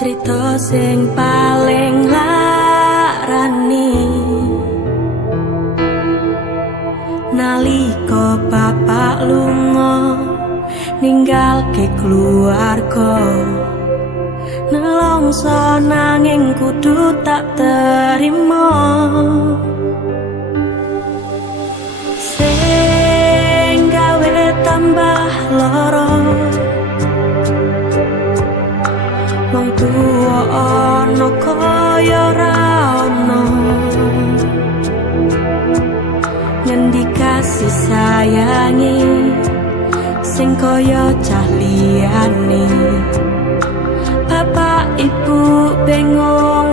Cerita sing paling larani. Nalika bapak lunga ninggal ke keluarga Nelongso nanging kudu tak terima wong tuwa ana kaya ora ana ngendi kasih sayangi sing kaya cah bapak ibu bingung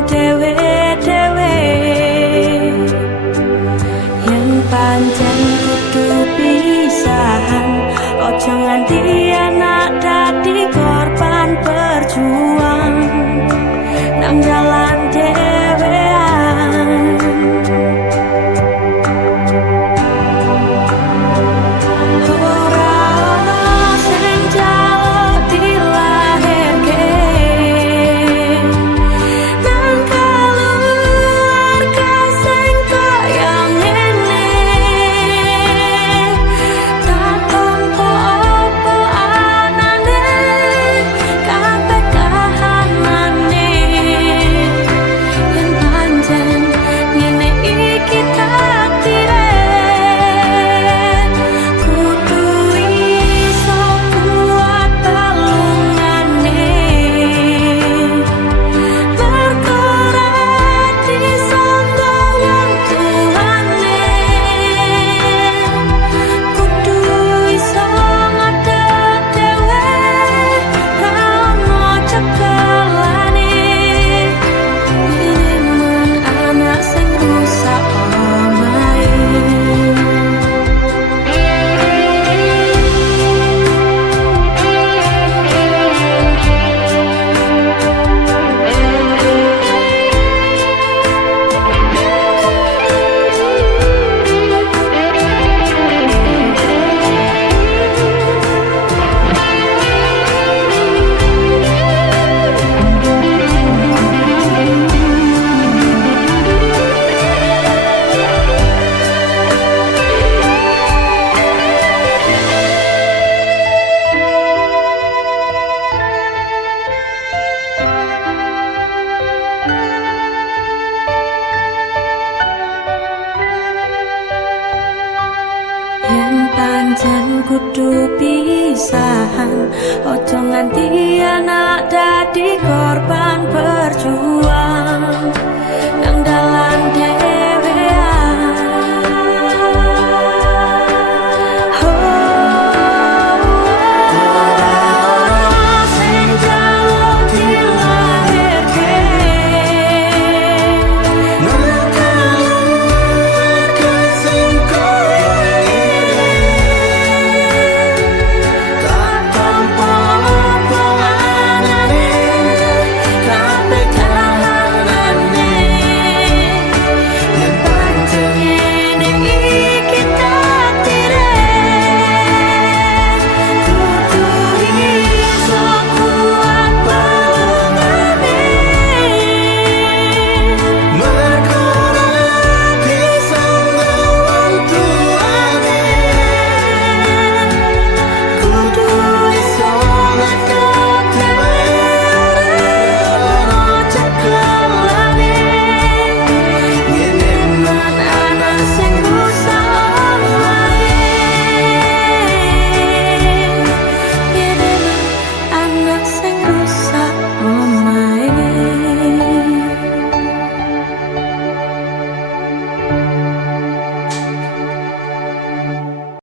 pancen kudu pisahan. Ojo nganti anak dadi korban